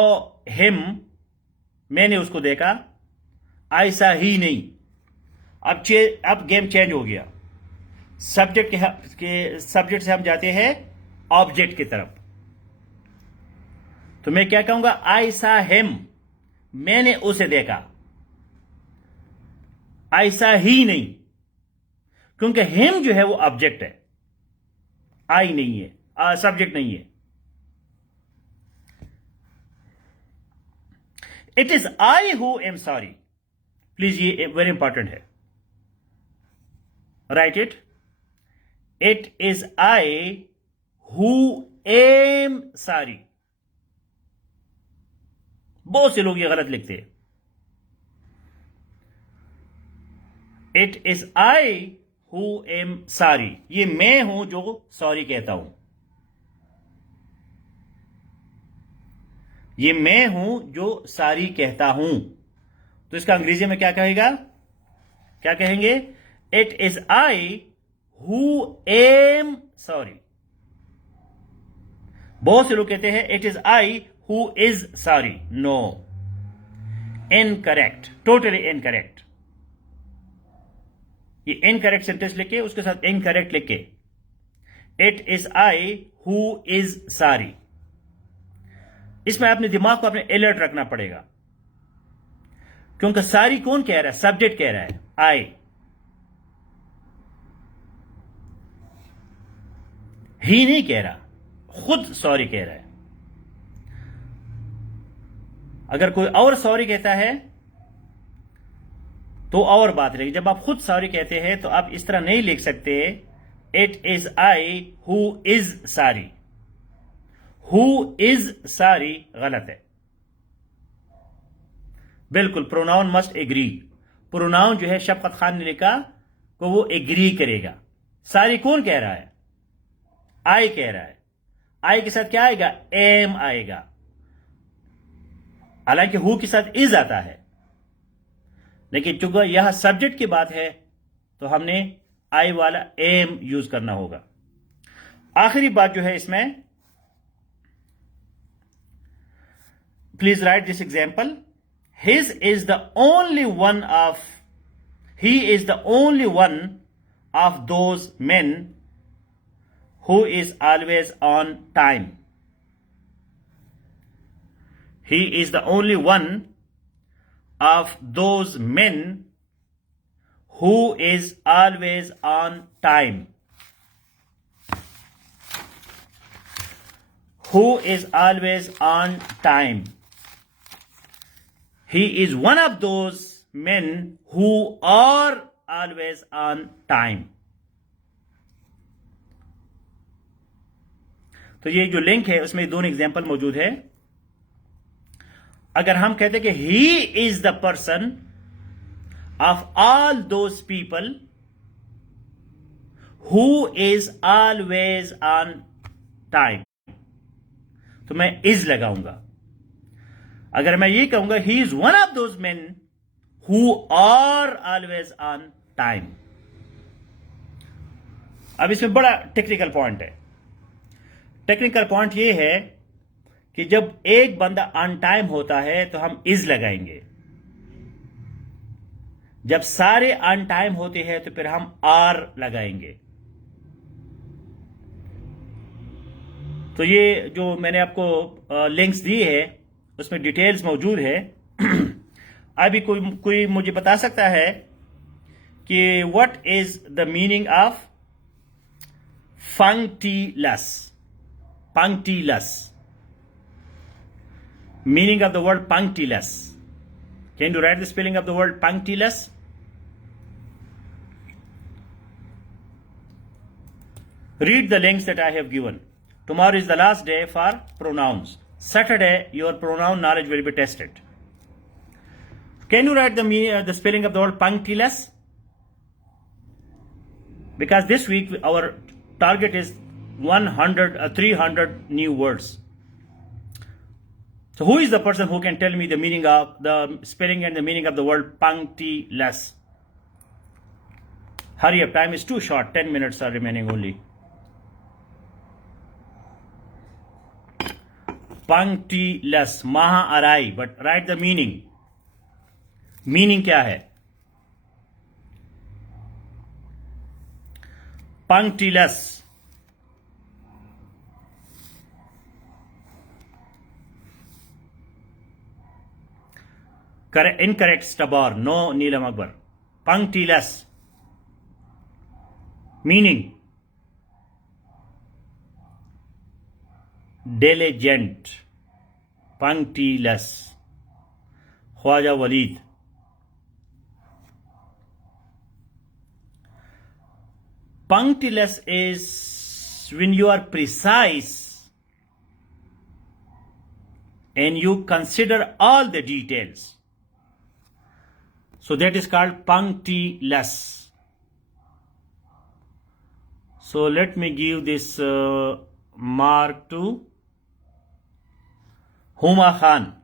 him, मैंने उसको देखा. I saw he नहीं. अब game change हो गया. सब्जेक्ट से हम जाते हैं ऑब्जेक्ट की तरफ. तो मैं क्या कहूंगा? I saw him. मैंने उसे देखा. ऐसा ही नहीं, क्योंकि हिम जो है वो ऑब्जेक्ट है, आई नहीं है, सब्जेक्ट नहीं है। It is I who am sorry, please ये वेरी इंपॉर्टेंट है, right it is I who am sorry. बहुत से लोग ये गलत लिखते हैं। It is I who am sorry, ये मैं हूं जो सॉरी कहता हूं, ये मैं हूं जो सॉरी कहता हूं। तो इसका अंग्रेजी में क्या कहेगा, क्या कहेंगे? It is I who am sorry. बहुत से लोग कहते हैं it is I who is sorry. No, incorrect, totally incorrect. ये इनकरेक्ट सेंटेंस लिख के उसके साथ इनकरेक्ट लिख के, it is I who is sorry. इसमें अपने दिमाग को अपने अलर्ट रखना पड़ेगा, क्योंकि सॉरी कौन कह रहा है? सब्जेक्ट कह रहा है, आई। ही नहीं कह रहा, खुद सॉरी कह रहा है। अगर कोई और सॉरी कहता है तो और बात रहेगी। जब आप खुद सॉरी कहते हैं तो आप इस तरह नहीं लिख सकते it is I who is sorry. Who is sorry गलत है, बिल्कुल। Pronoun must agree. प्रोनाउन जो है शफकत खान ने लिखा को वो एग्री करेगा। सॉरी कौन कह रहा है? आई कह रहा है। आई के साथ क्या आएगा? एम आएगा। हालांकि हु के साथ इज आता है, लेकिन चूंकि यह सब्जेक्ट की बात है तो हमने आई वाला एम यूज करना होगा। आखिरी बात जो है इसमें, please right this example. His is the only one of, he is the only one of those men who is always on time. He is the only one of those men who is always on time. Who is always on time. He is one of those men who are always on time. तो ये जो लिंक है उसमें दोनों एग्जाम्पल मौजूद है। अगर हम कहते कि he is the person of all those people who is always on time, तो मैं इज लगाऊंगा। अगर मैं ये कहूंगा he is one of those men who are always on time. अब इसमें बड़ा टेक्निकल पॉइंट है। टेक्निकल पॉइंट ये है कि जब एक बंदा ऑन टाइम होता है तो हम इज लगाएंगे, जब सारे ऑन टाइम होते हैं तो फिर हम आर लगाएंगे। तो ये जो मैंने आपको लिंक्स दिए है उसमें डिटेल्स मौजूद है। अभी कोई मुझे बता सकता है कि what is the meaning of punctilious? Punctilious. Meaning of the word punctilious. Can you write the spelling of the word punctilious? Read the links that I have given. Tomorrow is the last day for pronouns. Saturday, your pronoun knowledge will be tested. Can you write the spelling of the word punctilious? Because this week our target is 300 new words. So who is the person who can tell me the meaning of the spelling and the meaning of the word punctilious? Hurry up, time is too short. 10 minutes are remaining only. Punctilious, maha arai, but write the meaning. Meaning क्या है? Punctilious. Incorrect, stubborn. No, Neelam Akbar. punctilious. Meaning diligent, punctilious. Khwaja Walid. Punctilious is when you are precise and you consider all the details. So that is called punctilious. So let me give this mark to Huma Khan.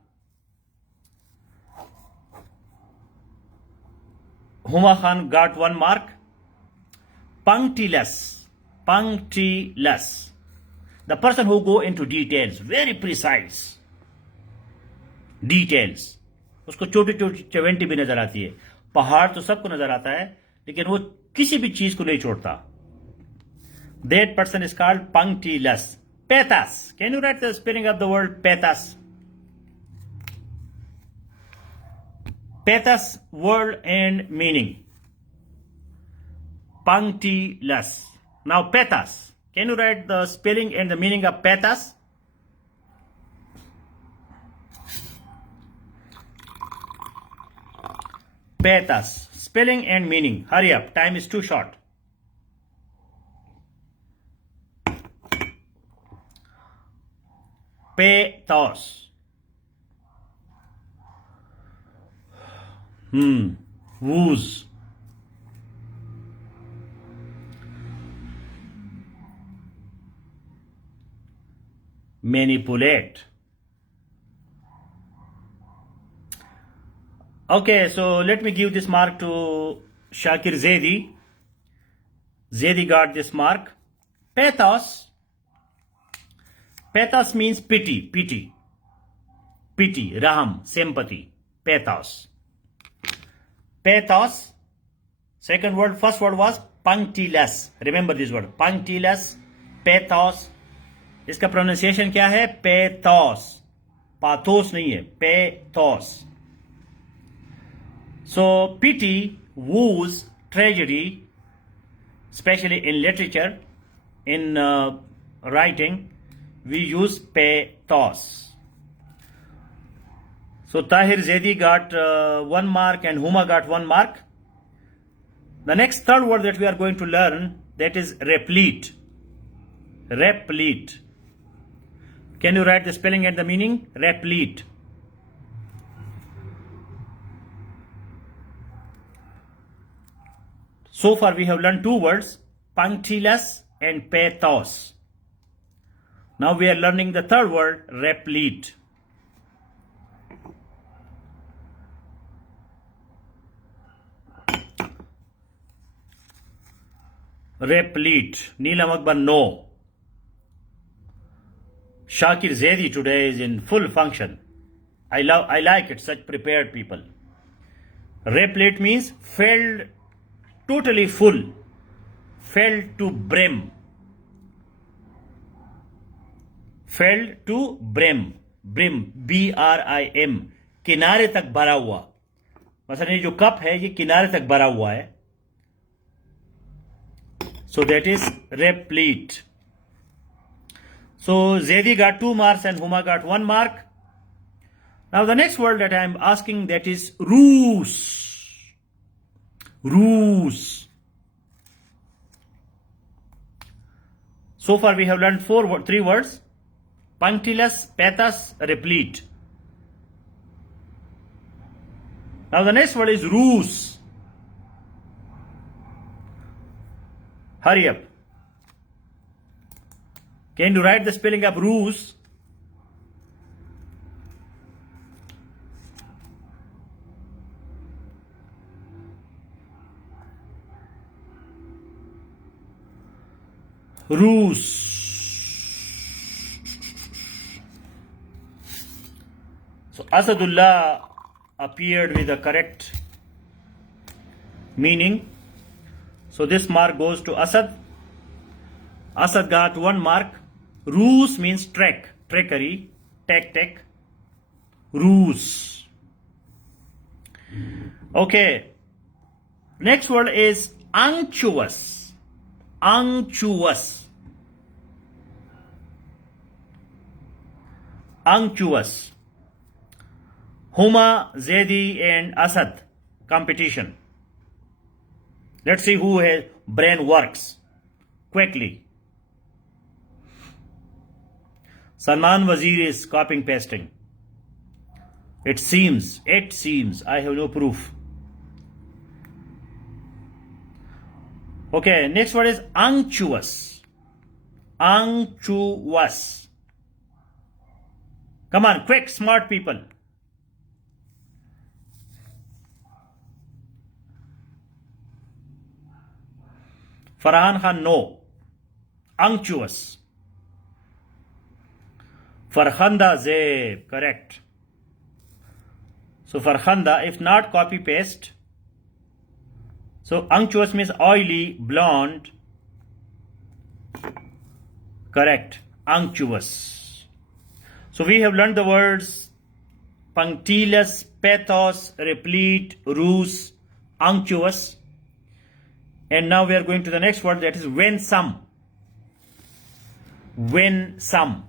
Huma Khan got 1 mark. Punctilious. Punctilious. The person who go into details, very precise. Details. उसको छोटी छोटी चवेंटी भी नजर आती है. पहाड़ तो सबको नजर आता है, लेकिन वो किसी भी चीज को नहीं छोड़ता. That person is called punctilious. Pathos. Can you write the spelling of the word pathos? Pathos, word and meaning. Punctilious. Now pathos. Can you write the spelling and the meaning of pathos? Pathos. Spelling and meaning. Hurry up. Time is too short. Pathos. Wooze. Manipulate. Okay, so let me give this mark to Shakir Zaidi. Zaidi got this mark. Pathos. Pathos means pity, pity. Pity, raham, sympathy. Pathos. Pathos. Second word, first word was punctilious. Remember this word, punctilious, pathos. इसका प्रोनाउंसिएशन क्या है? Pathos. Pathos नहीं है, pathos. So pity, woes, tragedy, especially in literature, in writing, we use pathos. So Tahir Zaidi got 1 mark and Huma got 1 mark. The next third word that we are going to learn, that is replete. Replete. Can you write the spelling and the meaning? Replete. So far we have learned 2 words, punctilious and pathos. Now we are learning the third word, replete. Replete. Neelam Akbar, no. Shakir Zaidi today is in full function. I like it, such prepared people. Replete means filled, totally full, filled to brim. Filled to brim. Brim, B-R-I-M. किनारे तक भरा हुआ. मसलन ये जो कप है ये किनारे तक भरा हुआ है. So that is replete. So Zaidi got 2 marks and Huma got 1 mark. Now the next word that I am asking, that is ruse. Ruse. So far we have learned 3 words. Punctilious, pathos, replete. Now the next word is ruse. Hurry up. Can you write the spelling of ruse? Ruse. So Asadullah appeared with the correct meaning. So this mark goes to Asad. Asad got 1 mark. Ruse means trick, trickery, tactic. Ruse. Okay. Next word is unctuous. Unctuous. Unctuous. Huma, Zaidi, and Asad competition. Let's see who has brain works quickly. Salman Wazir is copying pasting. It seems, I have no proof. Okay, next word is unctuous. Unctuous. Come on, quick, smart people. Farhan Khan, no. Unctuous. Farhanda Zeb, correct. So Farhanda, if not copy paste. So unctuous means oily, blonde. Correct. Unctuous. So we have learned the words punctilious, pathos, replete, ruse, unctuous. And now we are going to the next word, that is winsome. Winsome.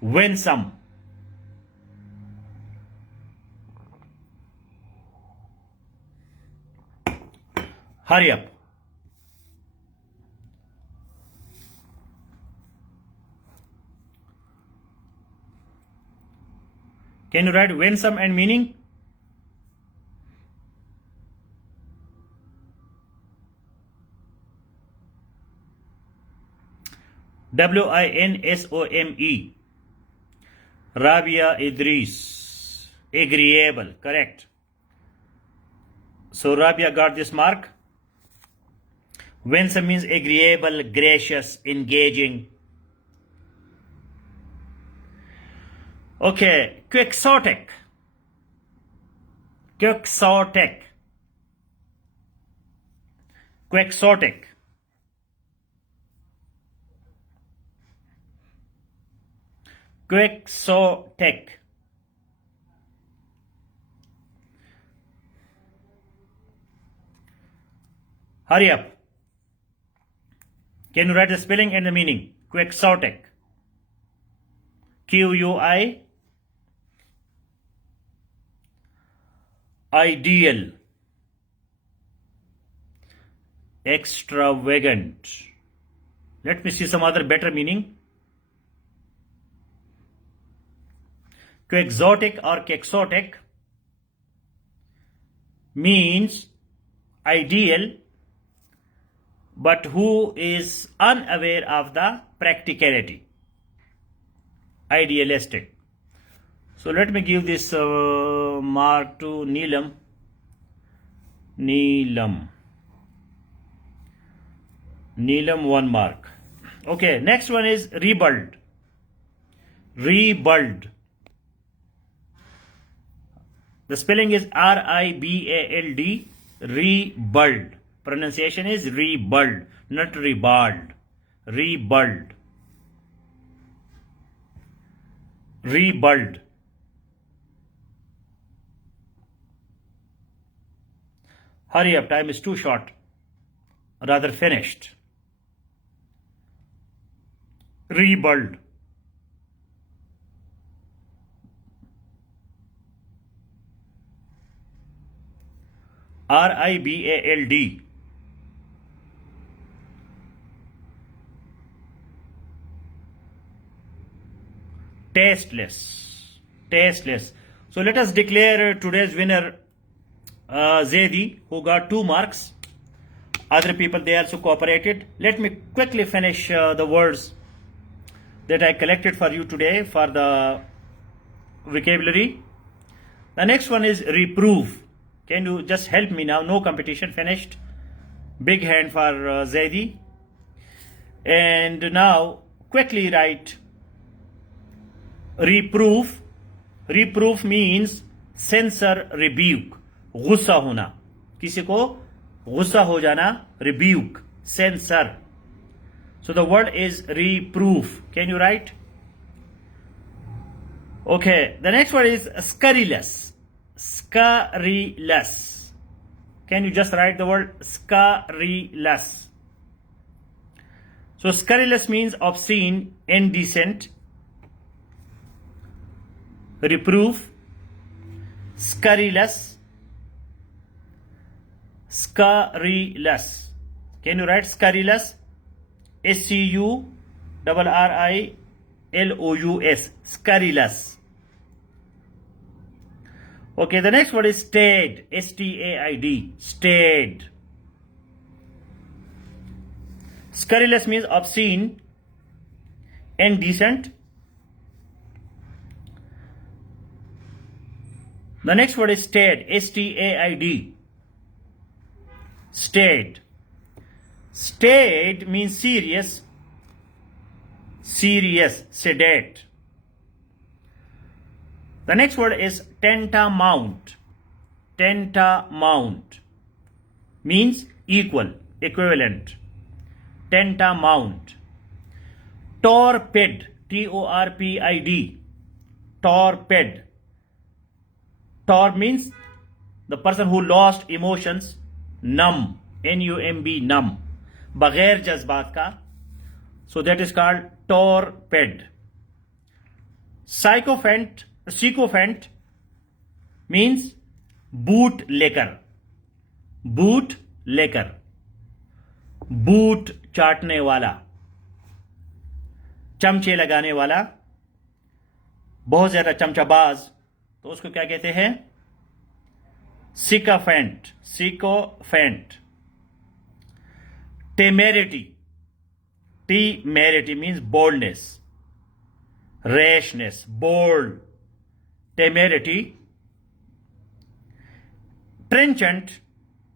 Winsome. Hurry up. Can you write winsome and meaning? Winsome. Rabia Idris. Agreeable. Correct. So Rabia got this mark. Winsome means agreeable, gracious, engaging. Okay, quixotic. Quixotic. Quixotic. Quixotic. Hurry up. Can you write the spelling and the meaning? Quixotic. Q-U-I. Ideal. Extravagant. Let me see some other better meaning. Quixotic or quixotic means ideal, but who is unaware of the practicality. Idealistic. So let me give this mark to Neelam. Neelam, 1 mark. Okay, next one is ribald. Ribald. The spelling is R-I-B-A-L-D. Ribald. Pronunciation is ribald, not ribald. Ribald. Ribald. Hurry up, time is too short. Rather finished. Ribald. R-I-B-A-L-D. Tasteless. Tasteless. So let us declare today's winner, Zaidi, who got 2 marks. Other people, they also cooperated. Let me quickly finish the words that I collected for you today for the vocabulary. The next one is reprove. Can you just help me now? No competition, finished. Big hand for Zaidi. And now quickly write reproof. Reproof means censor, rebuke. गुस्सा होना, किसी को गुस्सा हो जाना, rebuke, censor. So the word is reproof. Can you write? Okay, the next word is scurrilous. scurrilous. Can you just write the word scurrilous? So scurrilous means obscene, indecent, reproof, scurrilous, scurrilous. Can you write scurrilous? SCURRILOUS, scurrilous. Okay, the next word is staid, STAID, staid. Scurrilous means obscene, indecent. The next word is staid, STAID, staid. Staid means serious, sedate. The next word is tantamount. Tantamount means equal, equivalent. Tantamount. Torpid, TORPID, torpid. Tor means the person who lost emotions, numb, NUMB, numb, बगैर जज्बात का. So that is called torpid. Sycophant means bootlicker. Bootlicker. Boot चाटने वाला, चमचे लगाने वाला, बहुत ज्यादा चमचाबाज, तो उसको क्या कहते हैं? सिकोफेंट. सिकोफेंट. Temerity. Temerity means boldness, rashness, bold. Temerity. Trenchant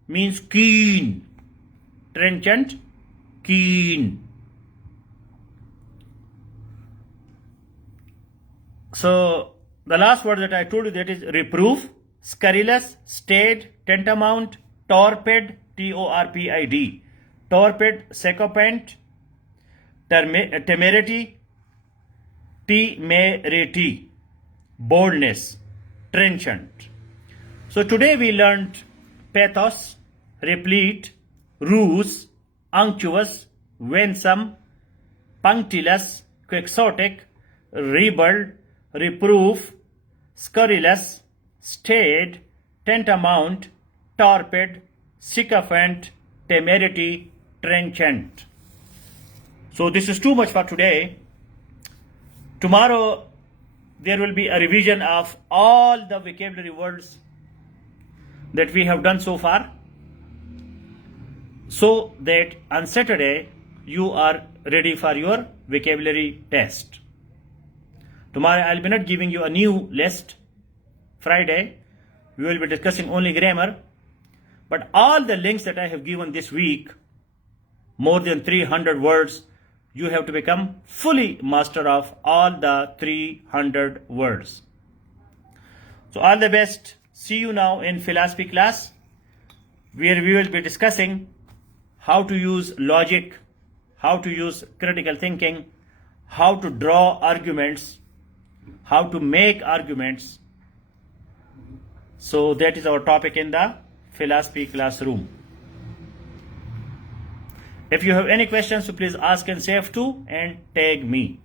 means keen. Trenchant, keen. So the last word that I told you, that is reproof, scurrilous, staid, tantamount, torpid, TORPID, torpid, sycophant, temerity, boldness, trenchant. So today we learned pathos, replete, ruse, unctuous, winsome, punctilious, quixotic, rebel, reproof, scurrilous, staid, tantamount, torpid, sycophant, temerity, trenchant. So this is too much for today. Tomorrow there will be a revision of all the vocabulary words that we have done so far, so that on Saturday you are ready for your vocabulary test. Tomorrow I will be not giving you a new list. Friday we will be discussing only grammar, but all the links that I have given this week, more than 300 words, you have to become fully master of all the 300 words. So all the best. See you now in philosophy class, where we will be discussing how to use logic, how to use critical thinking, how to draw arguments, how to make arguments. So that is our topic in the philosophy classroom. If you have any questions, so please ask and save too and tag me.